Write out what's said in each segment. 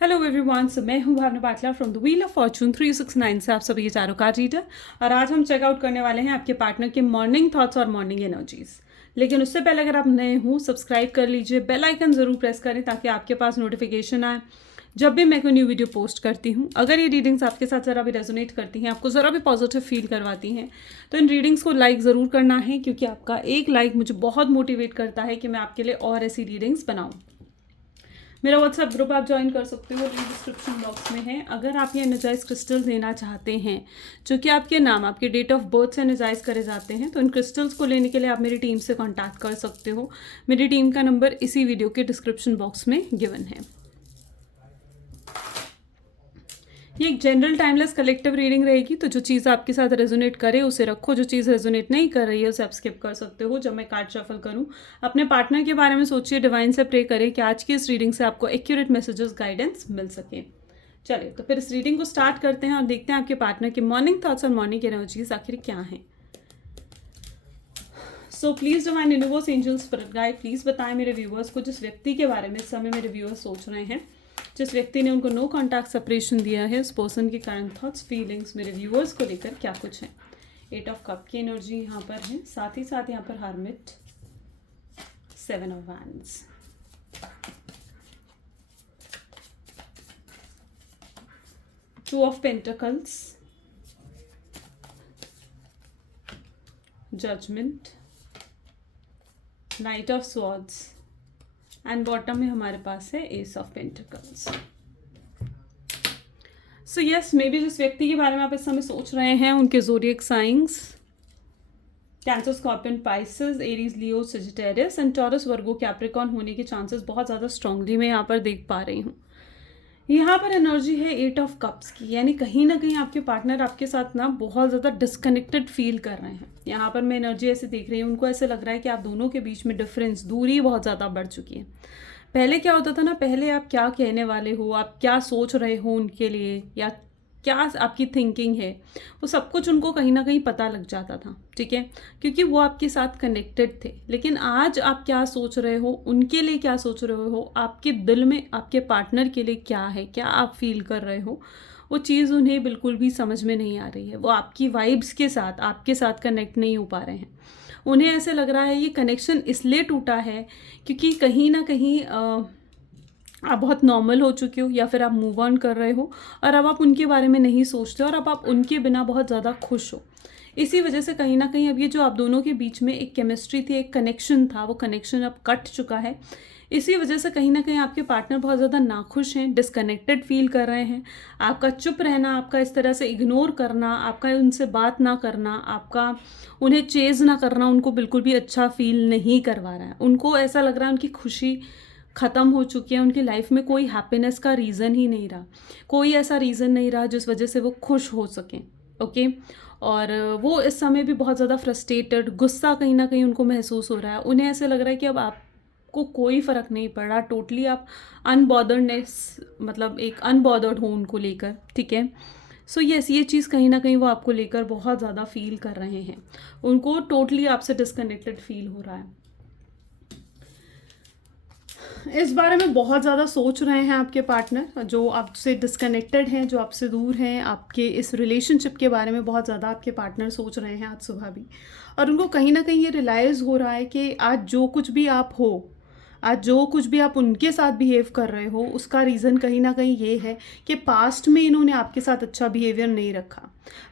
Hello everyone, सो मैं हूं Bhavna Patla from the wheel of fortune 369 से आप सभी ये चारों कार्ड रीडर। और आज हम चेकआउट करने वाले हैं आपके पार्टनर के मॉर्निंग थॉट्स और मॉर्निंग एनर्जीज। लेकिन उससे पहले अगर आप नए हों, सब्सक्राइब कर लीजिए, बेल आइकन ज़रूर प्रेस करें ताकि आपके पास नोटिफिकेशन आए जब भी मैं कोई न्यू वीडियो पोस्ट करती हूँ। अगर ये रीडिंग्स आपके साथ ज़रा भी रेजोनेट करती हैं, आपको ज़रा भी पॉजिटिव फील करवाती हैं, तो इन रीडिंग्स को लाइक ज़रूर करना है, क्योंकि आपका एक लाइक मुझे बहुत मोटिवेट करता है कि मैं आपके लिए और ऐसी रीडिंग्स बनाऊँ। मेरा व्हाट्सएप ग्रुप आप ज्वाइन कर सकते हो, लिंक डिस्क्रिप्शन बॉक्स में है। अगर आप ये एनर्जाइज क्रिस्टल्स लेना चाहते हैं जो कि आपके नाम, आपके डेट ऑफ बर्थ से एनर्जाइज करे जाते हैं, तो इन क्रिस्टल्स को लेने के लिए आप मेरी टीम से कांटेक्ट कर सकते हो। मेरी टीम का नंबर इसी वीडियो के डिस्क्रिप्शन बॉक्स में गिवन है। ये एक जनरल टाइमलेस कलेक्टिव रीडिंग रहेगी, तो जो चीज़ आपके साथ रेजोनेट करे उसे रखो, जो चीज़ रेजोनेट नहीं कर रही है उसे आप स्किप कर सकते हो। जब मैं कार्ड शफल करूं, अपने पार्टनर के बारे में सोचिए, डिवाइन से प्रे करें कि आज की इस रीडिंग से आपको एक्यूरेट मैसेजेस, गाइडेंस मिल सके। चलिए, तो फिर इस रीडिंग को स्टार्ट करते हैं और देखते हैं आपके पार्टनर के मॉर्निंग थॉट्स और मॉर्निंग एनर्जीज आखिर क्या हैं। So please divine universe, angels, spirit guide, please बताएं मेरे व्यूअर्स को, जिस व्यक्ति के बारे में इस समय मेरे व्यूअर्स सोच रहे हैं, जिस व्यक्ति ने उनको नो कॉन्टैक्ट सेपरेशन दिया है, उस पर्सन के करंट थॉट्स, फीलिंग्स मेरे व्यूअर्स को लेकर क्या कुछ है। 8 ऑफ कप की एनर्जी यहाँ पर है, साथ ही साथ यहाँ पर hermit, 7 of wands, two of pentacles, judgement, knight of swords and bottom में हमारे पास है ace of pentacles. So yes, maybe जिस व्यक्ति के बारे में आप इस समय सोच रहे हैं, उनके zodiac science cancer, scorpion, Pisces, Aries, Leo, Sagittarius and taurus, Virgo, Capricorn होने के चांसेस बहुत ज़्यादा स्ट्रांगली मैं यहाँ पर देख पा रही हूँ। यहाँ पर एनर्जी है 8 ऑफ कप्स की, यानी कहीं ना कहीं आपके पार्टनर आपके साथ ना बहुत ज़्यादा डिस्कनेक्टेड फील कर रहे हैं। यहाँ पर मैं एनर्जी ऐसे देख रही हूँ, उनको ऐसे लग रहा है कि आप दोनों के बीच में डिफरेंस, दूरी बहुत ज़्यादा बढ़ चुकी है। पहले क्या होता था ना, पहले आप क्या कहने वाले हो, आप क्या सोच रहे हो उनके लिए, या क्या आपकी थिंकिंग है, वो सब कुछ उनको कहीं ना कहीं पता लग जाता था, ठीक है, क्योंकि वो आपके साथ कनेक्टेड थे। लेकिन आज आप क्या सोच रहे हो, उनके लिए क्या सोच रहे हो, आपके दिल में आपके पार्टनर के लिए क्या है, क्या आप फील कर रहे हो, वो चीज़ उन्हें बिल्कुल भी समझ में नहीं आ रही है। वो आपकी वाइब्स के साथ, आपके साथ कनेक्ट नहीं हो पा रहे हैं। उन्हें ऐसे लग रहा है ये कनेक्शन इसलिए टूटा है क्योंकि कहीं ना कहीं आप बहुत नॉर्मल हो चुके हो, या फिर आप मूव ऑन कर रहे हो और अब आप उनके बारे में नहीं सोचते, और अब आप उनके बिना बहुत ज़्यादा खुश हो। इसी वजह से कहीं ना कहीं अब ये जो आप दोनों के बीच में एक केमिस्ट्री थी, एक कनेक्शन था, वो कनेक्शन अब कट चुका है। इसी वजह से कहीं ना कहीं आपके पार्टनर बहुत ज़्यादा नाखुश हैं, डिस्कनेक्टेड फील कर रहे हैं। आपका चुप रहना, आपका इस तरह से इग्नोर करना, आपका उनसे बात ना करना, आपका उन्हें चेज़ ना करना, उनको बिल्कुल भी अच्छा फील नहीं करवा रहा है। उनको ऐसा लग रहा है उनकी खुशी ख़त्म हो चुकी है, उनकी लाइफ में कोई हैप्पीनेस का रीज़न ही नहीं रहा, कोई ऐसा रीज़न नहीं रहा जिस वजह से वो खुश हो सकें। ओके, और वो इस समय भी बहुत ज़्यादा फ्रस्ट्रेटेड, गुस्सा कहीं ना कहीं उनको महसूस हो रहा है। उन्हें ऐसे लग रहा है कि अब आपको कोई फ़र्क नहीं पड़ रहा, टोटली आप अनबॉदर्डनेस, मतलब एक अनबॉदर्ड हो उनको लेकर, ठीक है। सो यस, ये चीज़ कहीं ना कहीं वो आपको लेकर बहुत ज़्यादा फील कर रहे हैं, उनको टोटली आपसे डिस्कनेक्टेड फील हो रहा है। इस बारे में बहुत ज़्यादा सोच रहे हैं आपके पार्टनर, जो आपसे डिस्कनेक्टेड हैं, जो आपसे दूर हैं। आपके इस रिलेशनशिप के बारे में बहुत ज़्यादा आपके पार्टनर सोच रहे हैं आज सुबह भी, और उनको कहीं ना कहीं ये रियलाइज़ हो रहा है कि आज जो कुछ भी आप हो, आज जो कुछ भी आप उनके साथ बिहेव कर रहे हो, उसका रीज़न कहीं ना कहीं ये है कि पास्ट में इन्होंने आपके साथ अच्छा बिहेवियर नहीं रखा,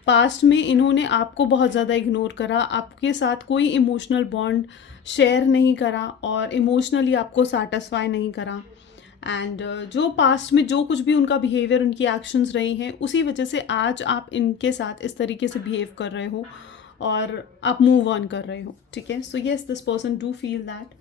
पास्ट में इन्होंने आपको बहुत ज़्यादा इग्नोर करा, आपके साथ कोई इमोशनल बॉन्ड शेयर नहीं करा और इमोशनली आपको सेटिस्फाई नहीं करा। एंड जो पास्ट में जो कुछ भी उनका बिहेवियर, उनकी एक्शंस रही हैं, उसी वजह से आज आप इनके साथ इस तरीके से बिहेव कर रहे हो और आप मूव ऑन कर रहे हो, ठीक है। So yes, this person do feel that.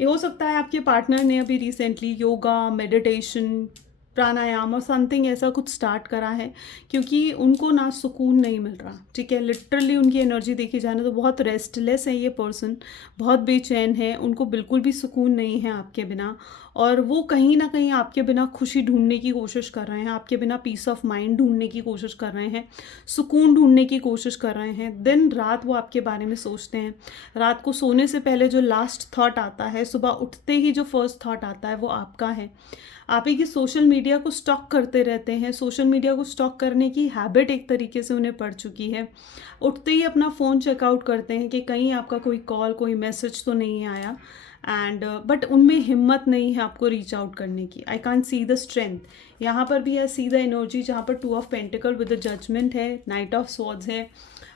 ये हो सकता है आपके पार्टनर ने अभी रिसेंटली योगा, मेडिटेशन, प्राणायाम और समथिंग ऐसा कुछ स्टार्ट करा है, क्योंकि उनको ना सुकून नहीं मिल रहा, ठीक है। लिटरली उनकी एनर्जी देखी जाए तो बहुत रेस्टलेस है ये पर्सन, बहुत बेचैन है, उनको बिल्कुल भी सुकून नहीं है आपके बिना। और वो कहीं ना कहीं आपके बिना खुशी ढूंढने की कोशिश कर रहे हैं, आपके बिना पीस ऑफ माइंड ढूंढने की कोशिश कर रहे हैं, सुकून ढूंढने की कोशिश कर रहे हैं। दिन रात वो आपके बारे में सोचते हैं। रात को सोने से पहले जो लास्ट थॉट आता है, सुबह उठते ही जो फर्स्ट थॉट आता है, वो आपका है। आप ही की सोशल मीडिया को स्टॉक करते रहते हैं। सोशल मीडिया को स्टॉक करने की हैबिट एक तरीके से उन्हें पड़ चुकी है। उठते ही अपना फ़ोन चेकआउट करते हैं कि कहीं आपका कोई कॉल, कोई मैसेज तो नहीं आया। एंड बट उनमें हिम्मत नहीं है आपको रीच आउट करने की। I can't see the strength. यहाँ पर भी है सी द एनर्जी, जहाँ पर 2 of pentacle with the judgement है, नाइट ऑफ स्वॉर्ड्स है।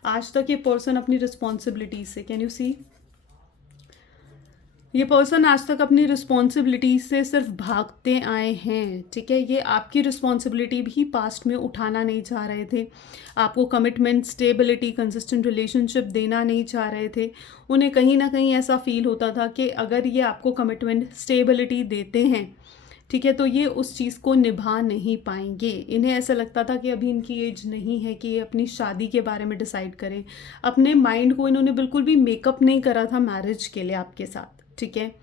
आज तक ये पर्सन अपनी रिस्पॉन्सिबिलिटी से, कैन यू सी, ये पर्सन आज तक अपनी रिस्पॉन्सिबिलिटी से सिर्फ भागते आए हैं। ठीक है, ये आपकी रिस्पॉन्सिबिलिटी भी पास्ट में उठाना नहीं चाह रहे थे। आपको कमिटमेंट, स्टेबिलिटी, कंसिस्टेंट रिलेशनशिप देना नहीं चाह रहे थे। उन्हें कहीं ना कहीं ऐसा फील होता था कि अगर ये आपको कमिटमेंट, स्टेबिलिटी देते हैं, ठीक है, तो ये उस चीज़ को निभा नहीं पाएंगे। इन्हें ऐसा लगता था कि अभी इनकी एज नहीं है कि ये अपनी शादी के बारे में डिसाइड करें। अपने माइंड को इन्होंने बिल्कुल भी मेकअप नहीं करा था मैरिज के लिए आपके साथ। ठीक है,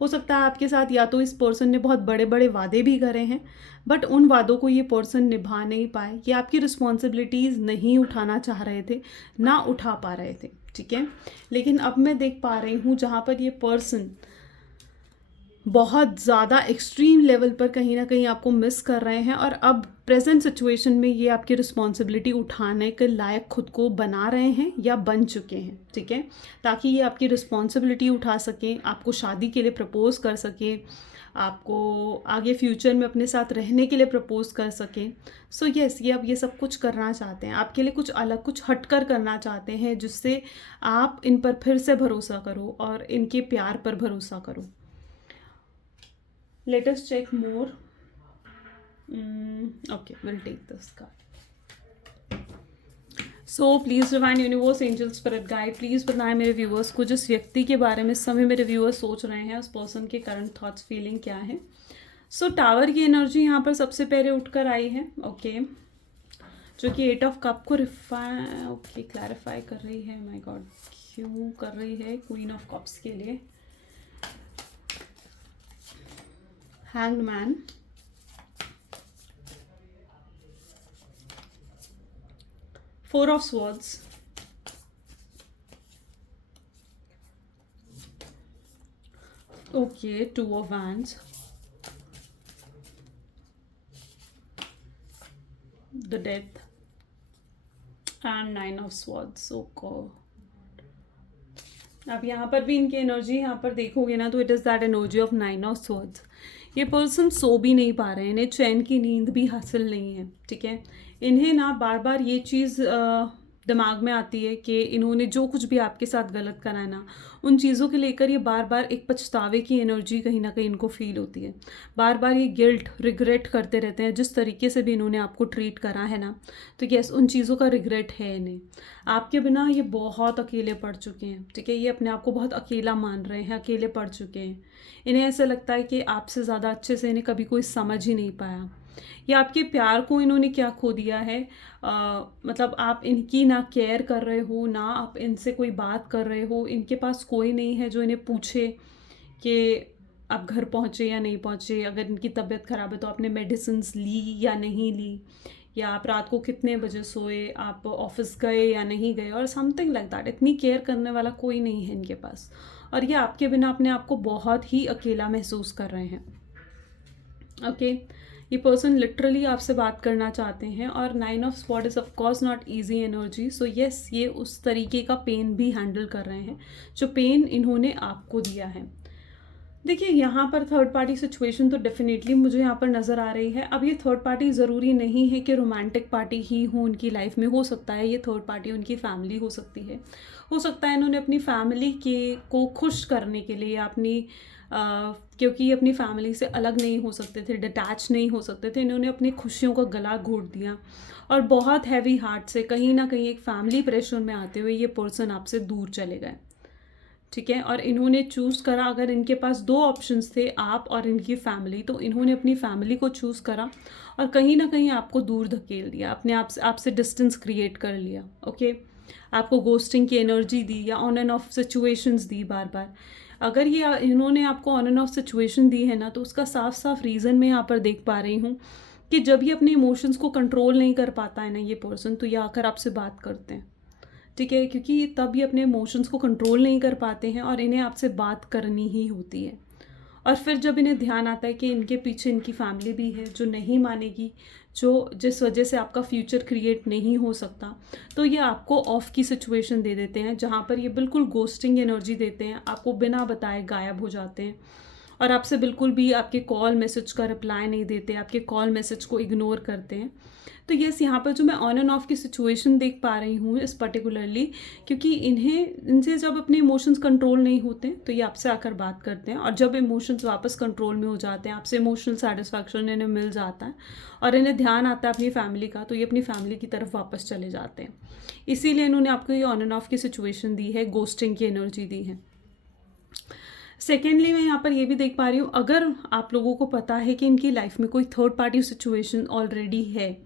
हो सकता है आपके साथ या तो इस पर्सन ने बहुत बड़े बड़े वादे भी करे हैं, बट उन वादों को ये पर्सन निभा नहीं पाए। ये आपकी रिस्पॉन्सिबिलिटीज़ नहीं उठाना चाह रहे थे, ना उठा पा रहे थे। ठीक है, लेकिन अब मैं देख पा रही हूँ जहाँ पर ये पर्सन बहुत ज़्यादा एक्सट्रीम लेवल पर कहीं ना कहीं आपको मिस कर रहे हैं, और अब प्रेजेंट सिचुएशन में ये आपकी रिस्पॉन्सिबिलिटी उठाने के लायक खुद को बना रहे हैं या बन चुके हैं। ठीक है, ताकि ये आपकी रिस्पॉन्सिबिलिटी उठा सकें, आपको शादी के लिए प्रपोज कर सकें, आपको आगे फ्यूचर में अपने साथ रहने के लिए प्रपोज कर सकें। सो यस, ये अब ये सब कुछ करना चाहते हैं, आपके लिए कुछ अलग, कुछ हटकर करना चाहते हैं, जिससे आप इन पर फिर से भरोसा करो और इनके प्यार पर भरोसा करो। Let us check more. Okay, we'll take this card. So please divine universe, angel spirit guide, please बताएं मेरे व्यूअर्स को जिस व्यक्ति के बारे में समय मेरे व्यूअर्स सोच रहे हैं, उस पर्सन के करंट थॉट्स, फीलिंग क्या है। सो टावर की एनर्जी यहाँ पर सबसे पहले उठकर आई है। ओके, जो कि 8 ऑफ कप को क्लैरिफाई कर रही है। माय गॉड, क्यों कर रही है क्वीन ऑफ कप्स के लिए। Hanged Man, Four of Swords, okay, Two of Wands, the Death, and Nine of Swords. Oh God. अब यहाँ पर भी इनकी एनर्जी यहाँ पर देखोगे ना, तो it is that energy of 9 of swords. ये पर्सन सो भी नहीं पा रहे हैं, इन्हें चैन की नींद भी हासिल नहीं है। ठीक है, इन्हें ना बार बार ये चीज़ दिमाग में आती है कि इन्होंने जो कुछ भी आपके साथ गलत करा है ना, उन चीज़ों के लेकर ये बार बार एक पछतावे की एनर्जी कहीं ना कहीं इनको फील होती है। बार बार ये गिल्ट, रिग्रेट करते रहते हैं जिस तरीके से भी इन्होंने आपको ट्रीट करा है ना। तो यस, उन चीज़ों का रिग्रेट है इन्हें। आपके बिना ये बहुत अकेले पड़ चुके हैं। ठीक है, ये अपने आप को बहुत अकेला मान रहे हैं, अकेले पड़ चुके हैं। इन्हें ऐसा लगता है कि आपसे ज़्यादा अच्छे से इन्हें कभी कोई समझ ही नहीं पाया, या आपके प्यार को इन्होंने क्या खो दिया है। मतलब आप इनकी ना केयर कर रहे हो, ना आप इनसे कोई बात कर रहे हो। इनके पास कोई नहीं है जो इन्हें पूछे कि आप घर पहुँचे या नहीं पहुँचे। अगर इनकी तबीयत ख़राब है तो आपने मेडिसिन्स ली या नहीं ली, या आप रात को कितने बजे सोए, आप ऑफिस गए या नहीं गए, और समथिंग लाइक दैट। इतनी केयर करने वाला कोई नहीं है इनके पास, और ये आपके बिना अपने आप को बहुत ही अकेला महसूस कर रहे हैं। ओके, ये पर्सन लिटरली आपसे बात करना चाहते हैं, और 9 of sword is of course not easy energy. So yes, ये उस तरीके का पेन भी हैंडल कर रहे हैं जो पेन इन्होंने आपको दिया है। देखिए, यहाँ पर थर्ड पार्टी सिचुएशन तो डेफिनेटली मुझे यहाँ पर नज़र आ रही है। अब ये थर्ड पार्टी ज़रूरी नहीं है कि रोमांटिक पार्टी ही हो उनकी लाइफ में। हो सकता है ये थर्ड पार्टी उनकी फैमिली हो सकती है। हो सकता है इन्होंने अपनी फैमिली को खुश करने के लिए, अपनी क्योंकि ये अपनी फैमिली से अलग नहीं हो सकते थे, डिटैच नहीं हो सकते थे, इन्होंने अपनी खुशियों का गला घोट दिया, और बहुत हैवी हार्ट से कहीं ना कहीं एक फैमिली प्रेशर में आते हुए ये पर्सन आपसे दूर चले गए। ठीक है, और इन्होंने चूज़ करा, अगर इनके पास 2 ऑप्शंस थे, आप और इनकी फैमिली, तो इन्होंने अपनी फैमिली को चूज़ करा और कहीं ना कहीं आपको दूर धकेल दिया, अपने आपसे डिस्टेंस क्रिएट कर लिया। ओके, आपको गोस्टिंग की एनर्जी दी, या ऑन एंड ऑफ सिचुएशंस दी बार बार। अगर ये इन्होंने आपको ऑन एंड ऑफ सिचुएशन दी है ना, तो उसका साफ साफ रीज़न मैं यहाँ पर देख पा रही हूँ कि जब ये अपने इमोशंस को कंट्रोल नहीं कर पाता है ना ये पर्सन, तो ये आकर आपसे बात करते हैं, ठीक है, क्योंकि तब ये अपने इमोशंस को कंट्रोल नहीं कर पाते हैं और इन्हें आपसे बात करनी ही होती है। और फिर जब इन्हें ध्यान आता है कि इनके पीछे इनकी फैमिली भी है जो नहीं मानेगी, जो जिस वजह से आपका फ्यूचर क्रिएट नहीं हो सकता, तो ये आपको ऑफ की सिचुएशन दे देते हैं, जहाँ पर ये बिल्कुल गोस्टिंग एनर्जी देते हैं, आपको बिना बताए गायब हो जाते हैं और आपसे बिल्कुल भी आपके कॉल मैसेज का रिप्लाई नहीं देते, आपके कॉल मैसेज को इग्नोर करते हैं। तो यस, यहाँ पर जो मैं ऑन एंड ऑफ की सिचुएशन देख पा रही हूँ इस पर्टिकुलरली, क्योंकि इनसे जब अपने इमोशंस कंट्रोल नहीं होते तो ये आपसे आकर बात करते हैं, और जब इमोशंस वापस कंट्रोल में हो जाते हैं, आपसे इमोशनल सेटिस्फैक्शन इन्हें मिल जाता है और इन्हें ध्यान आता है अपनी फैमिली का, तो ये अपनी फैमिली की तरफ वापस चले जाते हैं। इसीलिए इन्होंने आपको ये ऑन एंड ऑफ की सिचुएशन दी है, गोस्टिंग की एनर्जी दी है। सेकेंडली मैं यहाँ पर ये भी देख पा रही हूँ, अगर आप लोगों को पता है कि इनकी लाइफ में कोई थर्ड पार्टी सिचुएशन ऑलरेडी है,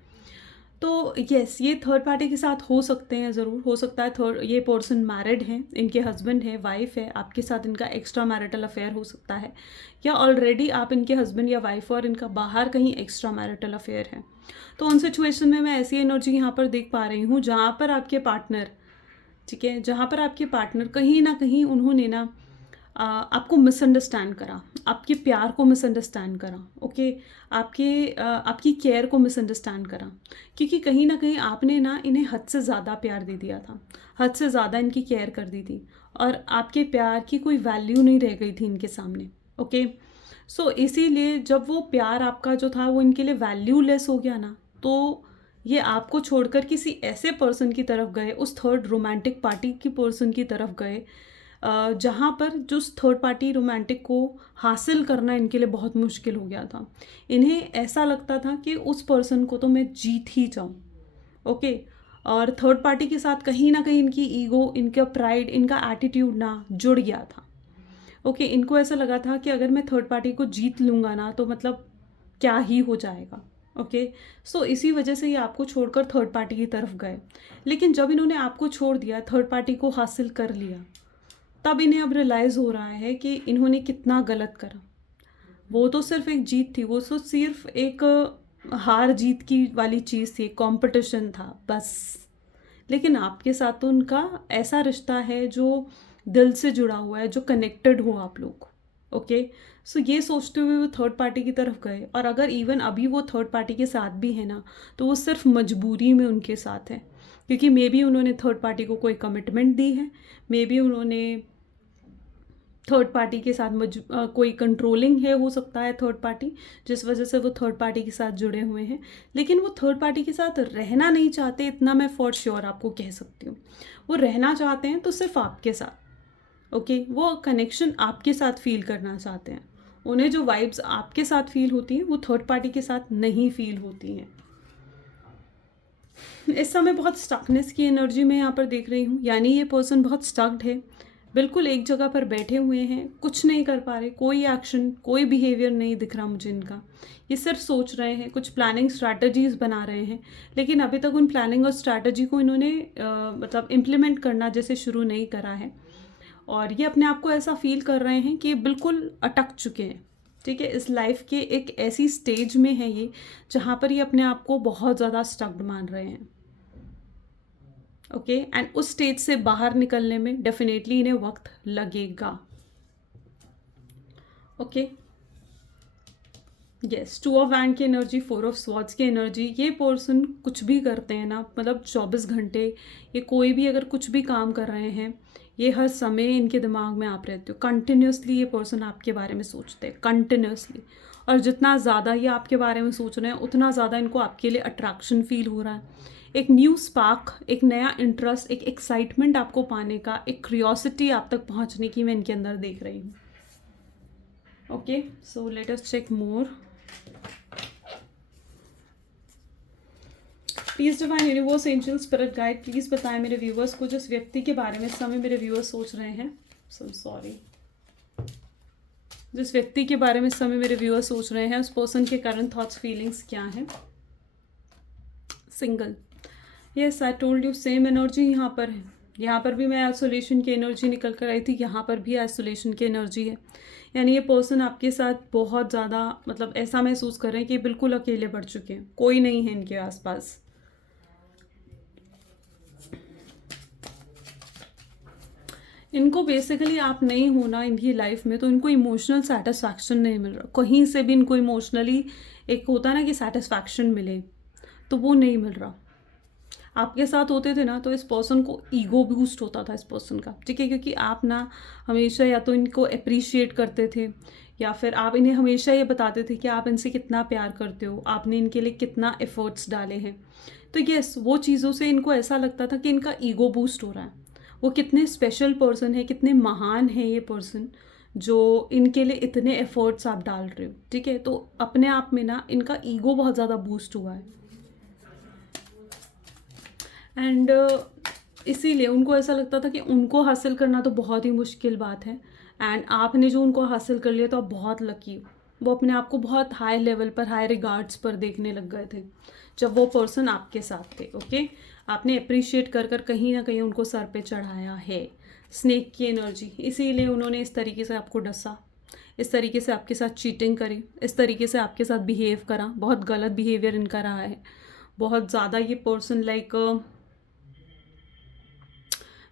तो यस, ये थर्ड पार्टी के साथ हो सकते हैं, ज़रूर हो सकता है। ये पर्सन मैरिड हैं, इनके हस्बैंड है, वाइफ है, आपके साथ इनका एक्स्ट्रा मैरिटल अफेयर हो सकता है, या ऑलरेडी आप इनके हस्बैंड या वाइफ और इनका बाहर कहीं एक्स्ट्रा मैरिटल अफेयर है। तो उन सिचुएशन में मैं ऐसी एनर्जी यहाँ पर देख पा रही हूँ जहाँ पर आपके पार्टनर, ठीक है, जहाँ पर आपके पार्टनर कहीं ना कहीं उन्होंने ना आपको मिसअंडरस्टैंड करा, आपके प्यार को मिसअंडरस्टैंड करा, ओके, आपकी केयर को मिसअंडरस्टैंड करा, क्योंकि कहीं ना कहीं आपने ना इन्हें हद से ज़्यादा प्यार दे दिया था, हद से ज़्यादा इनकी केयर कर दी थी, और आपके प्यार की कोई वैल्यू नहीं रह गई थी इनके सामने, ओके। सो इसीलिए जब वो प्यार आपका जो था वो इनके लिए वैल्यूलेस हो गया ना, तो ये आपको छोड़कर किसी ऐसे पर्सन की तरफ गए, उस थर्ड रोमांटिक पार्टी की पर्सन की तरफ गए, जहाँ पर जो थर्ड पार्टी रोमांटिक को हासिल करना इनके लिए बहुत मुश्किल हो गया था। इन्हें ऐसा लगता था कि उस पर्सन को तो मैं जीत ही जाऊँ, ओके। और थर्ड पार्टी के साथ कहीं ना कहीं इनकी ईगो, इनका प्राइड, इनका एटीट्यूड ना जुड़ गया था, ओके। इनको ऐसा लगा था कि अगर मैं थर्ड पार्टी को जीत लूँगा ना, तो मतलब क्या ही हो जाएगा, ओके। सो इसी वजह से ये आपको छोड़कर थर्ड पार्टी की तरफ गए। लेकिन जब इन्होंने आपको छोड़ दिया, थर्ड पार्टी को हासिल कर लिया, तब इन्हें अब रियलाइज़ हो रहा है कि इन्होंने कितना गलत करा। वो तो सिर्फ एक जीत थी, वो तो सिर्फ एक हार जीत की वाली चीज़ थी, कंपटीशन था बस। लेकिन आपके साथ तो उनका ऐसा रिश्ता है जो दिल से जुड़ा हुआ है, जो कनेक्टेड हो आप लोग, ओके। सो ये सोचते हुए वो थर्ड पार्टी की तरफ गए, और अगर इवन अभी वो थर्ड पार्टी के साथ भी है ना, तो वो सिर्फ मजबूरी में उनके साथ है, क्योंकि मे बी उन्होंने थर्ड पार्टी को कोई कमिटमेंट दी है, मे बी उन्होंने थर्ड पार्टी के साथ कोई कंट्रोलिंग है, हो सकता है थर्ड पार्टी, जिस वजह से वो थर्ड पार्टी के साथ जुड़े हुए हैं। लेकिन वो थर्ड पार्टी के साथ रहना नहीं चाहते, इतना मैं फॉर श्योर आपको कह सकती हूँ। वो रहना चाहते हैं तो सिर्फ आपके साथ, ओके। वो कनेक्शन आपके साथ फील करना चाहते हैं, उन्हें जो वाइब्स आपके साथ फील होती हैं वो थर्ड पार्टी के साथ नहीं फील होती हैं। इस समय बहुत स्टकनेस की एनर्जी मैं यहाँ पर देख रही हूँ, यानी ये पर्सन बहुत स्टक्ड है, बिल्कुल एक जगह पर बैठे हुए हैं, कुछ नहीं कर पा रहे, कोई एक्शन, कोई बिहेवियर नहीं दिख रहा मुझे इनका। ये सिर्फ सोच रहे हैं, कुछ प्लानिंग स्ट्रैटेजीज बना रहे हैं, लेकिन अभी तक उन प्लानिंग और स्ट्रैटेजी को इन्होंने मतलब इम्प्लीमेंट करना जैसे शुरू नहीं करा है, और ये अपने आप को ऐसा फील कर रहे हैं कि बिल्कुल अटक चुके हैं, ठीक है। इस लाइफ के एक ऐसी स्टेज में है ये, जहाँ पर ये अपने आप को बहुत ज़्यादा स्टक्ड मान रहे हैं, ओके। एंड उस स्टेज से बाहर निकलने में डेफिनेटली इन्हें वक्त लगेगा, ओके। यस, 2 ऑफ वैंड की एनर्जी, 4 ऑफ स्वॉर्ड्स की एनर्जी। ये पर्सन कुछ भी करते हैं ना, मतलब 24 घंटे ये कोई भी अगर कुछ भी काम कर रहे हैं, ये हर समय इनके दिमाग में आप रहते हो, कंटिन्यूसली ये पर्सन आपके बारे में सोचते हैं, कंटिन्यूसली। और जितना ज़्यादा ये आपके बारे में सोच रहे हैं, उतना ज़्यादा इनको आपके लिए अट्रैक्शन फील हो रहा है, एक न्यू स्पार्क, एक नया इंटरेस्ट, एक एक्साइटमेंट आपको पाने का, एक क्यूरियोसिटी आप तक पहुंचने की मैं इनके अंदर देख रही हूँ, okay. So let us check more. Please divine universe, angel, spirit guide, please बताएं मेरे व्यूवर्स को जिस व्यक्ति के बारे में इस समय मेरे व्यूवर्स सोच रहे हैं, सॉरी, जिस व्यक्ति के बारे में इस समय मेरे व्यूवर्स सोच रहे हैं, उस पर्सन के करंट थॉट्स, फीलिंग्स क्या हैं। Single, yes, I told you, same energy यहाँ पर है, यहाँ पर भी मैं आइसोलेशन की एनर्जी निकल कर आई थी, यहाँ पर भी आइसोलेशन की एनर्जी है। यानी ये पर्सन आपके साथ बहुत ज़्यादा मतलब ऐसा महसूस कर रहे हैं कि बिल्कुल अकेले पड़ चुके हैं, कोई नहीं है इनके आसपास। इनको बेसिकली आप नहीं होना इनकी लाइफ में, तो इनको इमोशनल सेटिस्फैक्शन नहीं मिल रहा कहीं से भी। इनको इमोशनली एक होता है ना कि सेटिस्फैक्शन मिले, तो वो नहीं मिल रहा। आपके साथ होते थे ना तो इस पर्सन को ईगो बूस्ट होता था इस पर्सन का, ठीक है, क्योंकि आप ना हमेशा या तो इनको अप्रिशिएट करते थे या फिर आप इन्हें हमेशा ये बताते थे कि आप इनसे कितना प्यार करते हो, आपने इनके लिए कितना एफर्ट्स डाले हैं। तो यस, वो चीज़ों से इनको ऐसा लगता था कि इनका ईगो बूस्ट हो रहा है, वो कितने स्पेशल पर्सन है, कितने महान है ये पर्सन जो इनके लिए इतने एफर्ट्स आप डाल रहे हो, ठीक है। तो अपने आप में ना इनका ईगो बहुत ज़्यादा बूस्ट हुआ है एंड इसीलिए उनको ऐसा लगता था कि उनको हासिल करना तो बहुत ही मुश्किल बात है एंड आपने जो उनको हासिल कर लिया तो आप बहुत लकी हो। वो अपने आप को बहुत हाई लेवल पर, हाई रिगार्ड्स पर देखने लग गए थे जब वो पर्सन आपके साथ थे। ओके, आपने अप्रिशिएट कर कर कहीं ना कहीं उनको सर पे चढ़ाया है। स्नेक की एनर्जी, इसीलिए उन्होंने इस तरीके से आपको डसा, इस तरीके से आपके साथ चीटिंग करी, इस तरीके से आपके साथ बिहेव करा। बहुत गलत बिहेवियर इनका रहा है, बहुत ज़्यादा। ये पर्सन लाइक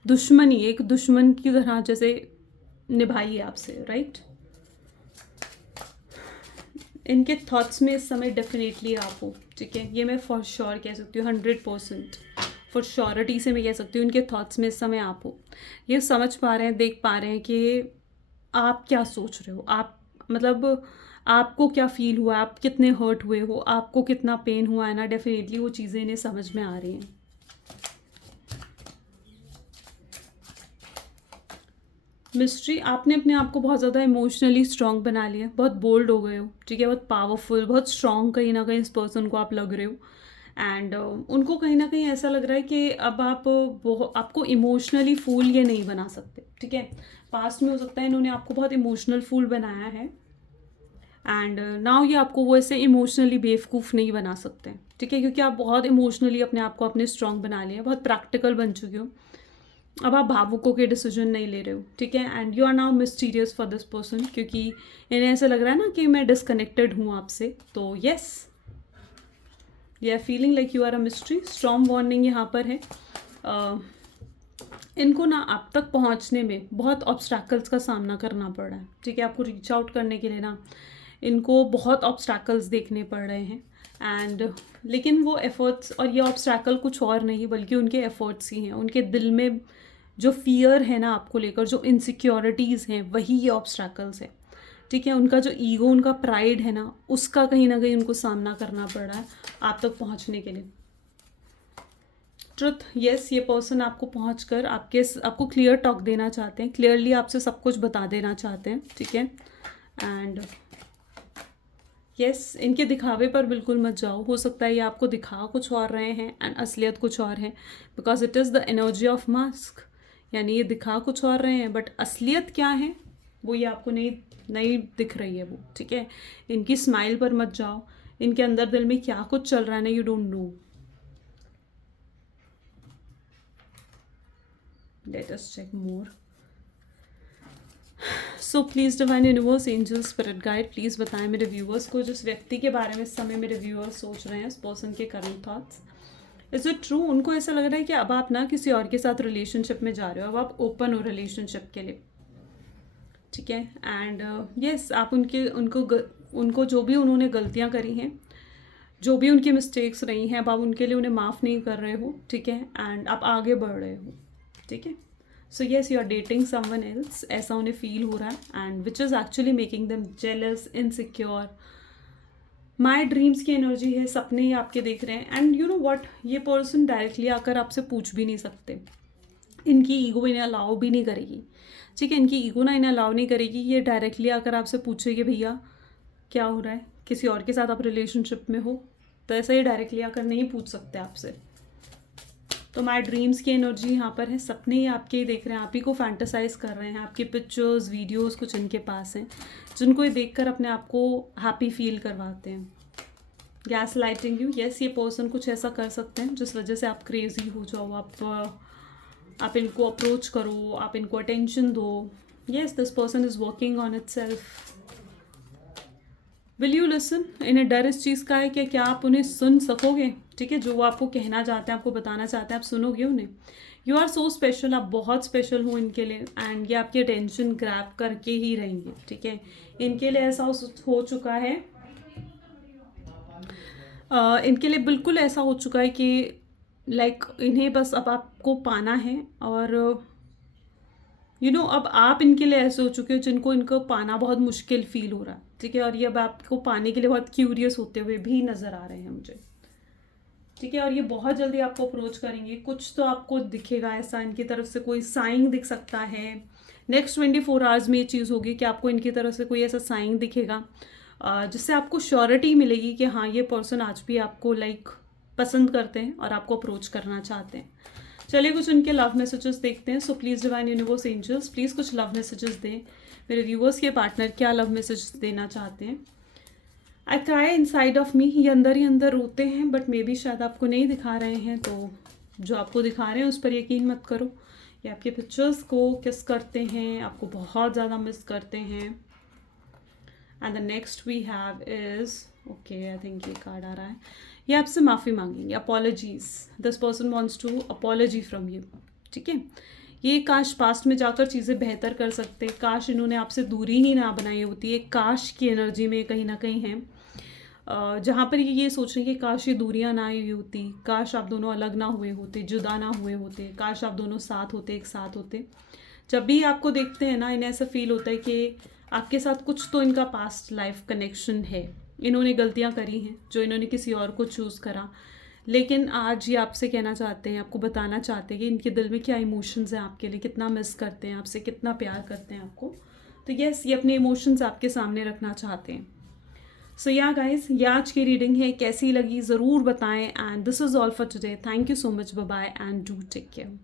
दुश्मनी, एक दुश्मन की तरह जैसे निभाई है आपसे, राइट। इनके थॉट्स में इस समय डेफिनेटली आप हो, ठीक है, ये मैं फॉर श्योर कह सकती हूँ, 100% फॉर श्योरिटी से मैं कह सकती हूँ इनके थॉट्स में इस समय आप हो। ये समझ पा रहे हैं, देख पा रहे हैं कि आप क्या सोच रहे हो, आप मतलब आपको क्या फील हुआ, आप कितने हर्ट हुए हो, आपको कितना पेन हुआ है ना, डेफिनेटली वो चीज़ें इन्हें समझ में आ रही हैं। मिस्ट्री, आपने अपने आप को बहुत ज़्यादा इमोशनली स्ट्रांग बना लिया, बहुत बोल्ड हो गए हो, ठीक है, बहुत पावरफुल, बहुत स्ट्रांग कहीं ना कहीं इस पर्सन को आप लग रहे हो एंड उनको कहीं ना कहीं ऐसा लग रहा है कि अब आप आपको इमोशनली फूल ये नहीं बना सकते, ठीक है। पास्ट में हो सकता है इन्होंने आपको बहुत इमोशनल फूल बनाया है एंड नाउ ये आपको वो ऐसे इमोशनली बेवकूफ़ नहीं बना सकते, ठीक है, क्योंकि आप बहुत इमोशनली अपने आप को अपने स्ट्रांग बना लिया, बहुत प्रैक्टिकल बन चुके हो। अब आप भावुकों के डिसीजन नहीं ले रहे हो, ठीक है, and you are now mysterious for this person, क्योंकि इन्हें ऐसा लग रहा है ना कि मैं डिसकनेक्टेड हूँ आपसे। तो येस, ये are feeling like you are a mystery. Strong warning यहाँ पर है, इनको ना आप तक पहुँचने में बहुत ऑब्स्टैकल्स का सामना करना पड़ रहा है, ठीक है। आपको रीच आउट करने के लिए ना इनको बहुत ऑब्स्टैकल्स देखने पड़ रहे हैं एंड लेकिन वो एफर्ट्स और ये ऑब्स्टैकल कुछ और नहीं बल्कि उनके एफर्ट्स ही हैं। उनके दिल में जो फियर है ना आपको लेकर, जो इनसिक्योरिटीज़ हैं, वही ये ऑब्स्टैकल्स है, ठीक है। उनका जो ईगो, उनका प्राइड है ना, उसका कहीं ना कहीं उनको सामना करना पड़ रहा है आप तक पहुंचने के लिए। ट्रुथ, यस, ये पर्सन आपको पहुंचकर आपको क्लियर टॉक देना चाहते हैं, क्लियरली आपसे सब कुछ बता देना चाहते हैं, ठीक है। एंड यस, इनके दिखावे पर बिल्कुल मत जाओ। हो सकता है ये आपको दिखा कुछ और रहे हैं एंड असलियत कुछ और है, because it is the energy of mask. यानी ये दिखा कुछ और रहे हैं बट असलियत क्या है वो ये आपको नहीं नहीं दिख रही है वो, ठीक है। इनकी स्माइल पर मत जाओ, इनके अंदर दिल में क्या कुछ चल रहा है ना, you don't know. Let us check more. So please divine universe, angel, spirit guide, please बताएं मेरे व्यूअर्स को, जिस व्यक्ति के बारे में इस समय मेरे व्यूअर्स सोच रहे हैं, इस पर्सन के current thoughts, is it true? उनको ऐसा लग रहा है कि अब आप ना किसी और के साथ रिलेशनशिप में जा रहे हो, अब आप ओपन हो रिलेशनशिप के लिए, ठीक है। एंड यस, आप उनको जो भी उन्होंने गलतियाँ करी हैं, जो भी उनकी मिस्टेक्स रही हैं, अब आप उनके लिए उन्हें माफ़ नहीं कर रहे हो, ठीक है, एंड आप आगे बढ़ रहे हो, ठीक है। So yes, you are dating someone else, ऐसा उन्हें फील हो रहा है and which is actually making them jealous, insecure. My dreams की एनर्जी है, सपने ही आपके देख रहे हैं एंड यू नो व्हाट, ये पर्सन डायरेक्टली आकर आपसे पूछ भी नहीं सकते, इनकी ईगो इन्हें अलाउ भी नहीं करेगी, ठीक है। इनकी ईगो ना इन्हें अलाउ नहीं करेगी ये डायरेक्टली आकर आपसे पूछेगी भैया क्या हो रहा है, किसी और के साथ आप रिलेशनशिप में हो, तो ऐसा ही डायरेक्टली आकर नहीं पूछ सकते आपसे। तो माई ड्रीम्स की एनर्जी यहाँ पर है, सपने ही आपके ही देख रहे हैं, आप ही को फैंटेसाइज कर रहे हैं, आपके पिक्चर्स, वीडियोस कुछ इनके पास हैं जिनको ये देखकर अपने आप को हैप्पी फील करवाते हैं। गैस लाइटिंग यू, यस, ये पर्सन कुछ ऐसा कर सकते हैं जिस वजह से आप क्रेजी हो जाओ, आप आप इनको अप्रोच करो, आप इनको अटेंशन दो. Yes, this person is working on it self. Will you listen? इन्हें डर इस चीज़ का है कि क्या आप उन्हें सुन सकोगे? ठीक है, जो वो आपको कहना चाहते हैं, आपको बताना चाहते हैं, आप सुनोगे उन्हें? यू आर सो स्पेशल, आप बहुत स्पेशल हो इनके लिए, एंड ये आपकी अटेंशन ग्रैब करके ही रहेंगे. ठीक है, इनके लिए ऐसा हो चुका है, इनके लिए बिल्कुल ऐसा हो चुका है कि लाइक इन्हें बस अब आपको पाना है. और अब आप इनके लिए ऐसे हो चुके हो जिनको इनको पाना बहुत मुश्किल फील हो रहा है. ठीक है, और ये अब आपको पाने के लिए बहुत क्यूरियस होते हुए भी नज़र आ रहे हैं मुझे. ठीक है, और ये बहुत जल्दी आपको अप्रोच करेंगे. कुछ तो आपको दिखेगा ऐसा, इनकी तरफ से कोई साइन दिख सकता है. नेक्स्ट 24 आवर्स में ये चीज़ होगी कि आपको इनकी तरफ से कोई ऐसा साइन दिखेगा जिससे आपको श्योरिटी मिलेगी कि हाँ, ये पर्सन आज भी आपको लाइक पसंद करते हैं और आपको अप्रोच करना चाहते हैं. चलिए कुछ उनके लव मैसेजेस देखते हैं. So please divine universe angels, please कुछ लव मैसेजेस दें. मेरे व्यूवर्स के पार्टनर क्या लव मैसेज देना चाहते हैं. I cry inside of me, ये अंदर ही अंदर रोते हैं, बट मे बी शायद आपको नहीं दिखा रहे हैं, तो जो आपको दिखा रहे हैं उस पर यकीन मत करो. ये आपके पिक्चर्स को किस करते हैं, आपको बहुत ज़्यादा मिस करते हैं. And the next we have is, okay I think ये कार्ड आ रहा है, ये आपसे माफ़ी मांगेंगे. Apologies, this person wants to apology from you. ठीक है, ये काश पास्ट में जाकर चीज़ें बेहतर कर सकते, काश इन्होंने आपसे दूरी ही ना बनाई होती. एक काश की एनर्जी में कहीं ना कहीं है, जहाँ पर ये सोच रहे हैं कि काश ये दूरियाँ ना आई होती, काश आप दोनों अलग ना हुए होते, जुदा ना हुए होते, काश आप दोनों साथ होते, एक साथ होते. जब भी आपको देखते हैं ना, इन्हें ऐसा फील होता है कि आपके साथ कुछ तो इनका पास्ट लाइफ कनेक्शन है. इन्होंने गलतियाँ करी हैं जो इन्होंने किसी और को चूज़ करा, लेकिन आज ये आपसे कहना चाहते हैं, आपको बताना चाहते हैं कि इनके दिल में क्या इमोशंस हैं आपके लिए, कितना मिस करते हैं आपसे, कितना प्यार करते हैं आपको. तो यस, ये अपने इमोशंस आपके सामने रखना चाहते हैं. सो या गाइस, ये आज की रीडिंग है, कैसी लगी ज़रूर बताएं. And this is all for today. Thank you so much, bye bye and do take care.